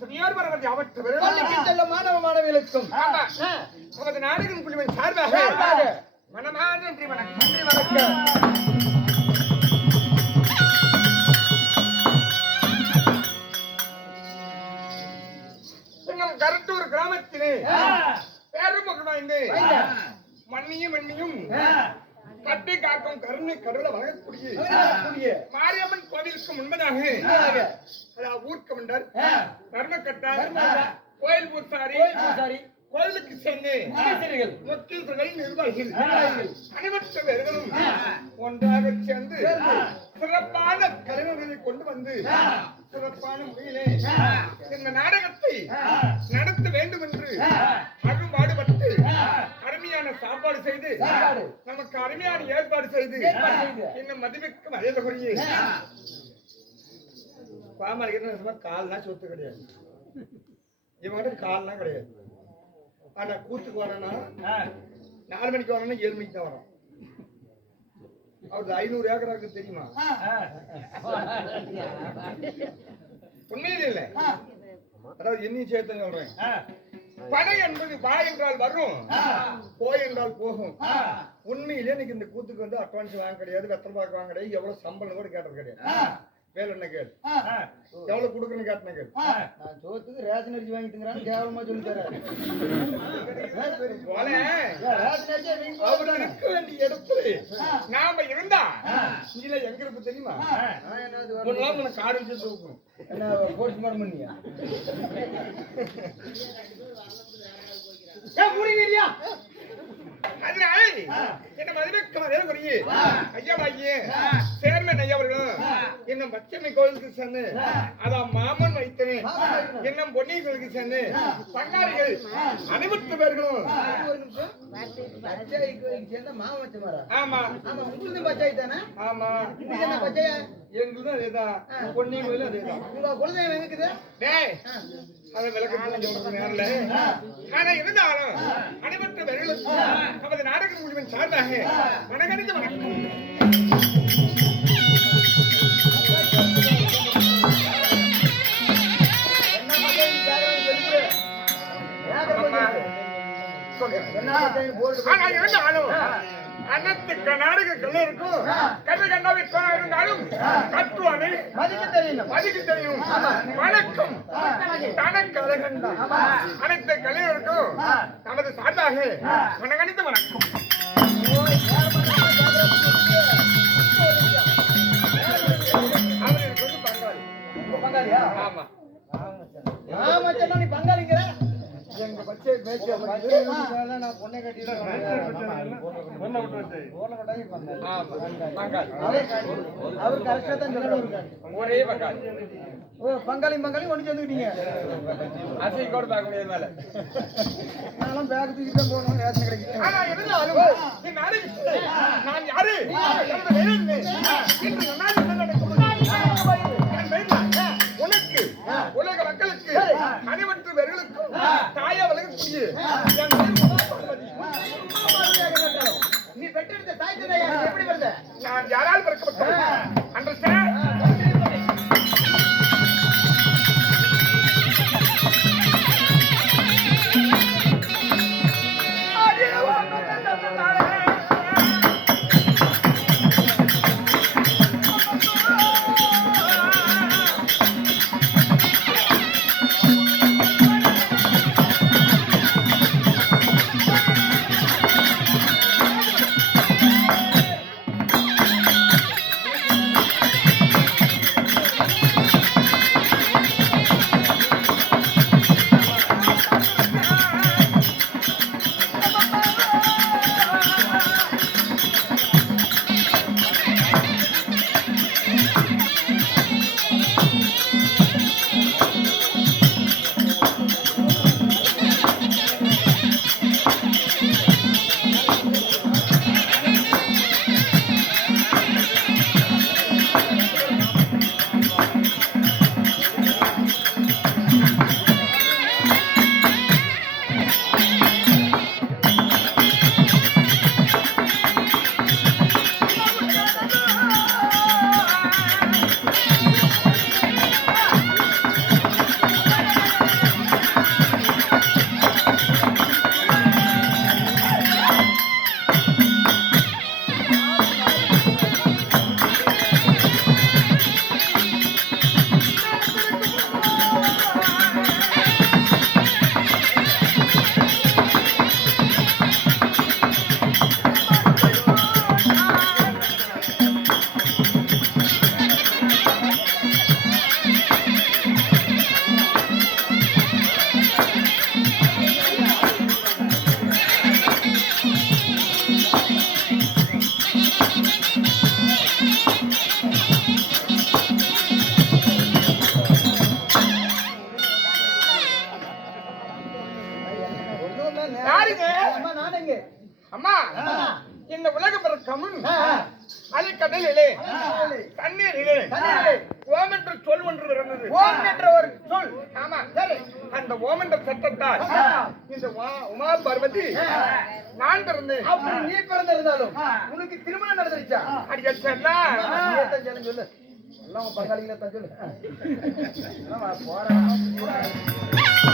சுனியார் பரவதி அவற்று பள்ளிக்கு செல்லும் மாணவ மாணவிகளுக்கும் நமது நாடுகளின் குழுவின் சார்பாக மனமார்ந்த நன்றி வணக்கம். நம் கரட்டூர் கிராமத்திலே பேருமகன் வாய்ந்து மண்ணியும் கட்டி காக்கும் கருணை கடவுளை வழங்கக்கூடிய மாரியம்மன் கோவிலுக்கு முன்பதாக ஊர்க்க வந்தார் தர்மக்கட்டார் கோயில் பூசாரி கோயிலுக்கு சென்று முக்கியர்கள் நிர்வாகிகள் அனைவரும் ஒன்றாக சேர்ந்து சிறப்பான கலைஞர்களை கொண்டு வந்து சிறப்பான முறையிலே இந்த நாடகத்தை நடத்த வேண்டும் என்று அரும்பாடுபட்டு அருமையான சாப்பாடு செய்து நமக்கு அருமையான ஏற்பாடு செய்து இன்னும் மதிப்புக்கு மரியாதைக்குரிய பாமர கால்லாம் சொத்து கிடையாது, இவங்க கால்லாம் கிடையாது. ஆனா கூத்துக்கு வரனா 4 மணிக்கு வரனா 7 மணிக்கு தான் வரும். அவருக்கு 500 ஏக்கராக்கு தெரியுமா? உண்மையில இல்ல, அதாவது என்னையும் சேர்த்து சொல்றேன். படை என்பது வா என்றால் வரும், போய் என்றால் போகும். உண்மையிலே இன்னைக்கு இந்த கூத்துக்கு வந்து அட்வான்ஸ் வாங்க கிடையாது, வெத்தல் பாக்கு வாங்க கிடையாது, எவ்வளவு சம்பளம் கூட கேட்டது கிடையாது. வேலை என்ன கேள், எவ்வளவு கொடுக்கணும் கேட்டன கேள். நான் சோத்துக்கு ரேஷன் அரிசி வாங்கிட்டுங்கிறான்னு கேவலமா சொல்லி தரேன். இருக்க வேண்டிய இடத்துல நாம இருந்தா இதுல எங்க இருக்கு தெரியுமா? காடு வச்சு தூக்கணும். என்ன போஸ்ட் மார்டம் பண்ணியா? அதனால என்ன மதிப்புக்கு மரியாதைக்குரிய ஐயாவாகிய சேர்மன் ஐயா அவர்களும் இன்னும் பச்சை கோயிலுக்கு சென்று அதான் மாமன் வைத்தனே இன்னும் பொன்னி கோயிலுக்கு சென்று பங்காளிகள் அனைவத்து பேர்களும் மாமன் வச்சமாரா? ஆமா ஆமா, உங்களுக்கு பச்சாய் தானே? ஆமா, என்ன பச்சையா? எங்களுக்கும் அதேதான், பொன்னி கோயிலும் அதேதான். உங்க குலதெய்வம் இருக்குது? டேய் அதை விளக்கத்துல சொல்றது நேரல. ஆனா இருந்தாலும் அனைவற்ற பேர்களும் நமது நாடக குழுவின் சார்பாக வணக்கணிந்த வணக்கம். அனைத்து நாடக கல்லூருக்கும் கதை கண்டாவை இருந்தாலும் கட்டுவானே மதிக்க தெரியும் வணக்கம் தனக்கு அழகண்டா. அனைத்து கல்லூருக்கும் நமது சார்பாக வணக்கணித்த வணக்கம். அவர் எனக்கு வந்து பங்காளி. பங்காளியா? ஆமா ஆமா, நீ பங்காளிங்கிற எங்க பச்சை நான் பொண்ணை கட்டிதான் அவர் கரெக்டா தான் ஒரே பங்காளி. பங்காளி ஒண்ணு சேர்ந்துக்கிட்டீங்க. அசை கூட பார்க்க முடியாது மேல. நானும் பேக் தூக்கிட்டு தான் போகணும், ரேஷன் கிடைக்கும். நான் யாரு உனக்கு உலக மக்களுக்கு அனைவற்று பேர்களுக்கும் தாயா வழங்கக்கூடிய நீ பெற்றெடுத்த தாய் தந்தை எப்படி வருது? நான் யாரால் பிறக்கப்பட்டேன் அன்று யாருங்க? அம்மா நானுங்க. அம்மா இந்த உலகம் பிறக்கமுன் அலைக்கடலிலே தண்ணீரிலே ஓம் என்ற சொல் ஒன்று இருந்தது. ஓம் என்ற ஒரு சொல். ஆமா சரி. அந்த ஓம் என்ற சட்டத்தால் இந்த உமா பார்வதி நான் பிறந்தேன். அப்படி நீ பிறந்திருந்தாலும் உனக்கு திருமணம் நடந்துருச்சா? அடிக்க சொன்னா சொல்லு. எல்லாம் பங்காளிகளை தான் சொல்லு. போறேன்.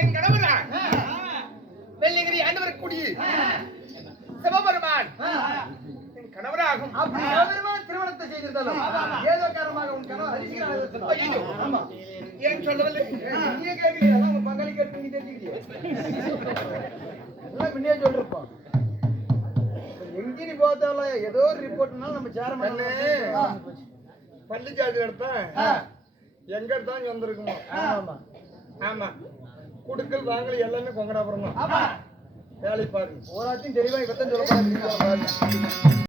என் கணவனா வெள்ளிகிரி ஆண்டவர் கூடி சிவபெருமான் என் கணவராகும். திருமணத்தை செய்திருந்தாலும் ஏதோ காரணமாக உன் கணவர் ஆமா ஏன் சொல்லவில்லை? நீயே கேட்கலையா? உங்க பங்காளி கேட்டு நீ தெரிஞ்சுக்கிறியா? எல்லாம் முன்னே சொல்லிருப்போம். எங்கேயும் நீ போத்தால ஏதோ ஒரு ரிப்போர்ட்னாலும் நம்ம சேர பள்ளி ஜாதி எடுத்தா எங்க எடுத்தாலும் வந்திருக்குமா? ஆமா ஆமா குடுக்கல் வாங்கல் எல்லாமே கொங்கடாபுரம் தான். வேலை பாருங்க ஓராத்தையும் தெளிவா இவத்தான் சொல்ல